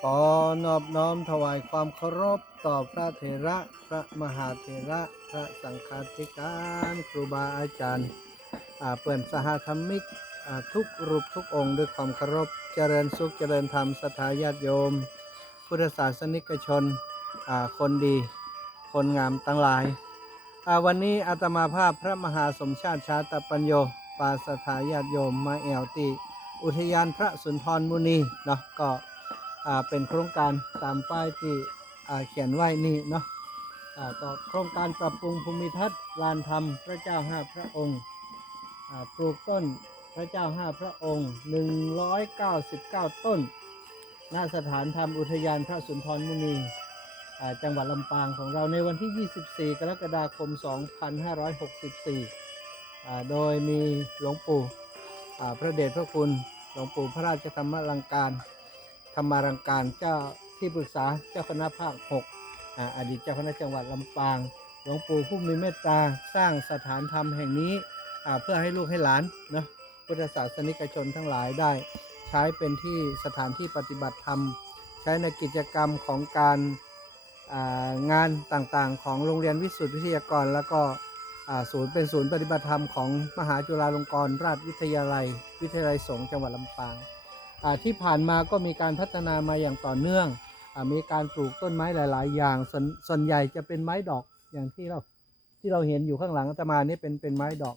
ขอนอบน้อมถวายความเคารพต่อพระเถระ พระมหาเถระ พระสังฆาธิการครูบาอาจารย์เปิ่นสหธรรมิกทุกรูปทุกองค์ด้วยความเคารพเจริญสุขเจริญธรรมสถาญาติโยม พุทธศาสนิกชนคนดี คนงามตั้งหลาย วันนี้อาตมาภาพพระมหาสมชาติชาตปัญโยปาสถาญาติโยมมาแอวตีอุทยานพระสุนทรมุนีเนาะก็ เป็นโครงการตามป้ายที่เขียนไว้นี่เนาะอ่าก็โครงการปรับปรุงภูมิทัศน์ลานธรรมพระเจ้าห้าพระองค์ปลูกต้นพระเจ้าห้าพระองค์ 199 ต้นณสถานธรรมอุทยานพระสุนทรมุนีจังหวัดลำปางของเราในวันที่ 24 กรกฎาคม 2564อ่โดยมีหลวงปู่พระเดชพระคุณหลวงปู่พระราชธรรมรังการ รรมารังการเจ้าที่ปรึกษาเจ้าคณะภาค6อ่าอดีตเจ้าคณะจังหวัดลำปาง หลวงปู่ผู้มีเมตตาสร้างสถานธรรมแห่งนี้เพื่อให้ลูกให้หลานนะพุทธศาสนิกชนทั้งหลายได้ ใช้เป็นที่สถานที่ปฏิบัติธรรม ใช้ในกิจกรรมของการงานต่างๆ ของโรงเรียนวิสุทธิวิทยากร แล้วก็ศูนย์เป็นศูนย์ปฏิบัติธรรมของมหาจุฬาลงกรณราชวิทยาลัย วิทยาลัยสงฆ์จังหวัดลำปาง ที่ผ่านมาก็มีการพัฒนามาอย่างต่อเนื่องอมีการปลูกต้นไม้หลาย ๆ อย่างส่วนส่วนใหญ่จะเป็นไม้ดอกอย่างที่เราที่เราเห็นอยู่ข้างหลังอาตมานี่เป็นเป็นไม้ดอก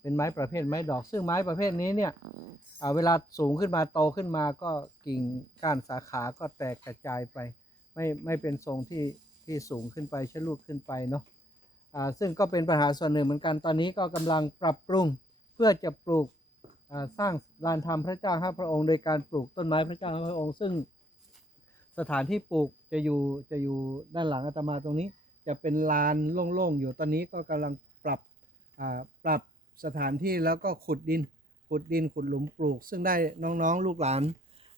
เป็นไม้ประเภทไม้ดอก ซึ่งไม้ประเภทนี้เนี่ยเวลาสูงขึ้นมาโตขึ้นมาก็กิ่งก้านสาขาก็แตกกระจายไป ไม่ไม่เป็นทรงที่ที่สูงขึ้นไปชะลูดขึ้นไปเนาะซึ่งก็เป็นปัญหาส่วนหนึ่งเหมือนกันตอนนี้ก็กำลังปรับปรุงเพื่อจะปลูก สร้างลานธรรมพระเจ้าห้าพระองค์ โดยการปลูกต้นไม้พระเจ้าห้าพระองค์ ซึ่งสถานที่ปลูกจะอยู่จะอยู่ด้านหลังอาตมาตรงนี้ จะเป็นลานโล่งๆอยู่ตอนนี้ก็กำลังปรับอ่าปรับสถานที่แล้วก็ขุดดินขุดดินขุดหลุมปลูก ซึ่งได้น้องๆลูกหลาน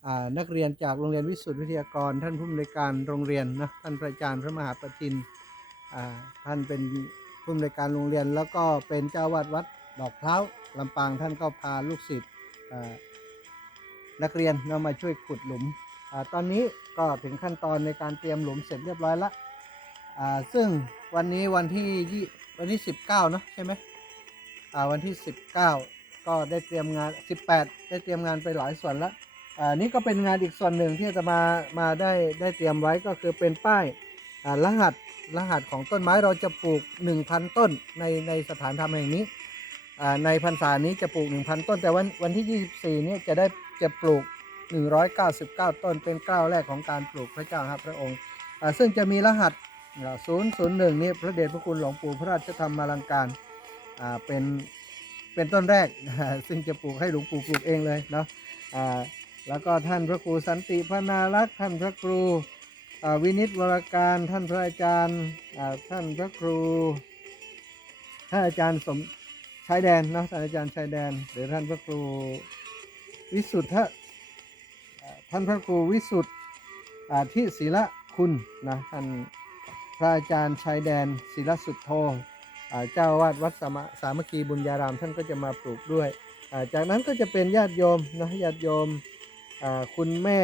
อ่านักเรียนจากโรงเรียนวิสุทธิวิทยากร ท่านผู้อำนวยการโรงเรียนนะท่านพระอาจารย์พระมหาปทินอ่าท่านเป็นผู้อำนวยการโรงเรียน แล้วก็เป็นเจ้าวาดวัด ดอกพร้าวลำปางท่านก็พาลูกศิษย์นักเรียนนำมาช่วยขุดหลุมอตอนนี้ก็ถึงขั้นตอนในการเตรียมหลุมเสร็จเรียบร้อยละซึ่งวันนี้วันที่ยี่วันที่ 19เนาะใช่ไหมวันที่ 19 ก็ได้เตรียมงาน 18 ได้เตรียมงานไปหลายส่วนล้วอ่านี่ก็เป็นงานอีกส่วนหนึ่งที่จะมามาได้ได้เตรียมไว้ก็คือเป็นป้ายรหัสรหัสของต้นไม้เราจะปลูก 1,000 ต้นในในสถานธรรมแห่งนี้ ในพรรษานี้จะปลูก 1,000 ต้น แต่วันวันที่ 24นี้จะได้จะปลูก 199 ต้นเป็นก้าวแรกของการปลูกพระเจ้าครับพระองค์ ซึ่งจะมีรหัส 001 นี่พระเดชพระคุณหลวงปู่พระราชธรรมอลังการเป็นเป็นต้นแรก ซึ่งจะปลูกให้หลวงปู่ปลูกเองเลยเนาะแล้วก็ท่านพระครูสันติพนารักษ์ท่านพระครูวินิตวรการท่านพระอาจารย์ท่านพระครูท่านอาจารย์สม ชายแดนนะอาจารย์ชายแดนหรือท่านพระครูวิสุทธะท่านพระครูวิสุทธ์ที่ศิละคุณนะท่านพระอาจารย์ชายแดนศิลสุทโธเจ้าวาดวัดสามสามัคคีบุญญารามท่านก็จะมาปลูกด้วยาจากนั้นก็จะเป็นญาติโยมนะญาติโยมคุณแม่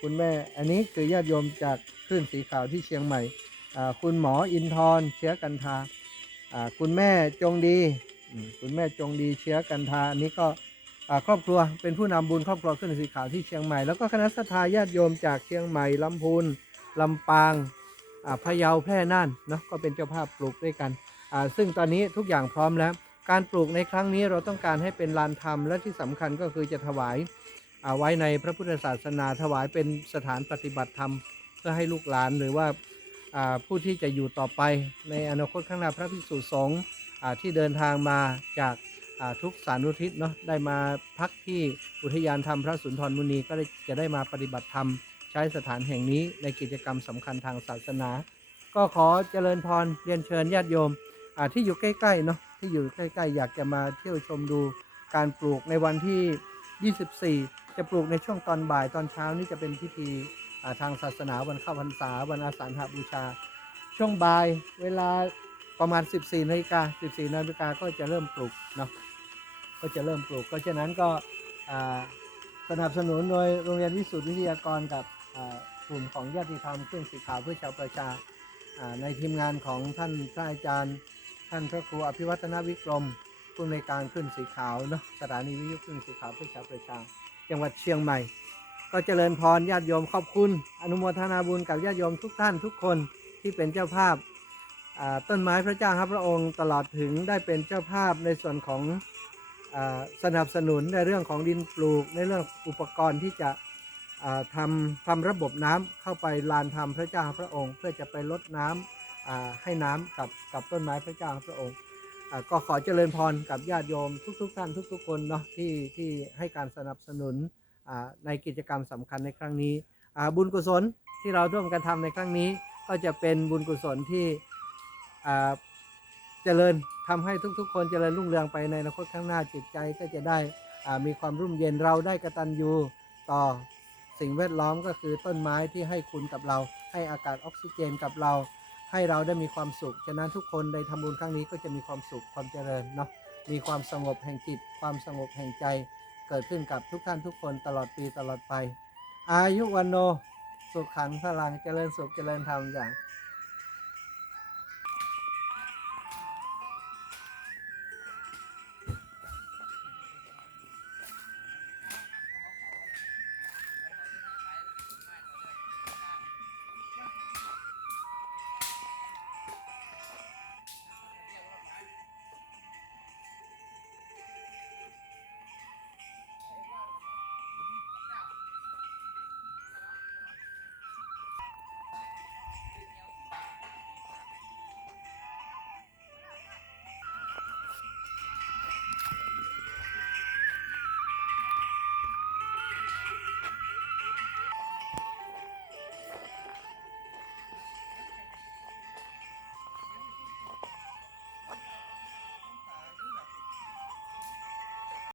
คุณแม่อันนี้คือญาติโยมจากคลื่นสีขาวที่เชียงใหม่ คุณหมออินทร์เชื้อกันทาคุณแม่จงดี คุณแม่จงดีเชื้อกันทาอันนี้ก็ครอบครัวเป็นผู้นำบุญครอบครัวคลื่นสีขาวที่เชียงใหม่แล้วก็คณะสัตยาญาติโยมจากเชียงใหม่ลำพูนลำปางพะเยาแพร่น่านเนาะก็เป็นเจ้าภาพปลูกด้วยกัน ซึ่งตอนนี้ทุกอย่างพร้อมแล้ว การปลูกในครั้งนี้เราต้องการให้เป็นลานธรรมและที่สำคัญก็คือจะถวายาไว้ในพระพุทธศาสนาถวายเป็นสถานปฏิบัติธรรม เพื่อให้ลูกหลานหรือว่าอาผู้ที่จะอยู่ต่อไปในอนาคตข้างหน้าพระภิกษุสงฆ์ ที่เดินทางมาจากาทุกสารุทิศเนาะได้มาพักที่อุทยานธรรมพระสุนทรมุนีก็จะได้มาปฏิบัติธรรม ใช้สถานแห่งนี้ในกิจกรรมสำคัญทางศาสนา ก็ขอเจริญพรเรียนเชิญญาติโยมที่อยู่ใกล้ๆเนาะที่อยู่ใกล้ๆ อยากจะมาเที่ยวชมดูการปลูกในวันที่ 24 จะปลูกในช่วงตอนบ่ายตอนเช้านี่จะเป็นพิธีทางศาสนาวันเข้าพรรษาวันอาสาฬหบูชา ช่วงบ่ายเวลา ประมาณ 14นาฬิกา14นาฬิกาก็จะเริ่มปลูกเนาะก็จะเริ่มปลูกเพราะฉะนั้นก็สนับสนุนโดยโรงเรียนวิสุทธิวิทยากรกับกลุ่มของญาติธรรมเครื่องสีขาวเพื่อชาวประชาในทีมงานของท่านพระอาจารย์ ท่านพระครูอภิวัฒนวิกรมผู้ในการขึ้นสีขาวเนาะสถานีวิทยุขึ้นสีขาวเพื่อชาวประชาจังหวัดเชียงใหม่ ก็เจริญพรญาติโยมขอบคุณ อนุโมทนาบุญกับญาติโยมทุกท่านทุกคนที่เป็นเจ้าภาพ ต้นไม้พระเจ้าครับพระองค์ตลอดถึงได้เป็นเจ้าภาพในส่วนของอสนับสนุนในเรื่องของดินปลูก ในเรื่องอุปกรณ์ที่จะทำทำระบบน้ำเข้าไปลานธรรมพระเจ้าพระองค์ เพื่อจะไปลดน้ำอ่าให้น้ำกับกับต้นไม้พระเจ้าพระองค์ก็ขอเจริญพรกับญาติโยมทุกๆท่านทุก ๆ คนเนาะที่ที่ให้การสนับสนุนในกิจกรรมสำคัญในครั้งนี้บุญกุศลที่เราร่วมกันทำในครั้งนี้ ก็จะเป็นบุญกุศลที่ เจริญทำให้ทุกๆ คนเจริญรุ่งเรืองไปในอนาคตข้างหน้าจิตใจก็จะได้มีความรุ่มเย็นเราได้กระตัญญูต่อสิ่งแวดล้อมก็คือต้นไม้ที่ให้คุณกับเรา ให้อากาศออกซิเจนกับเรา ให้เราได้มีความสุข ฉะนั้นทุกคนในทำบุญครั้งนี้ก็จะมีความสุขความเจริญเนาะมีความสงบแห่งจิต ความสงบแห่งใจ เกิดขึ้นกับทุกท่านทุกคนตลอดปีตลอดไป อายุวันโน สุขขังพลังเจริญสุขเจริญธรรมอย่าง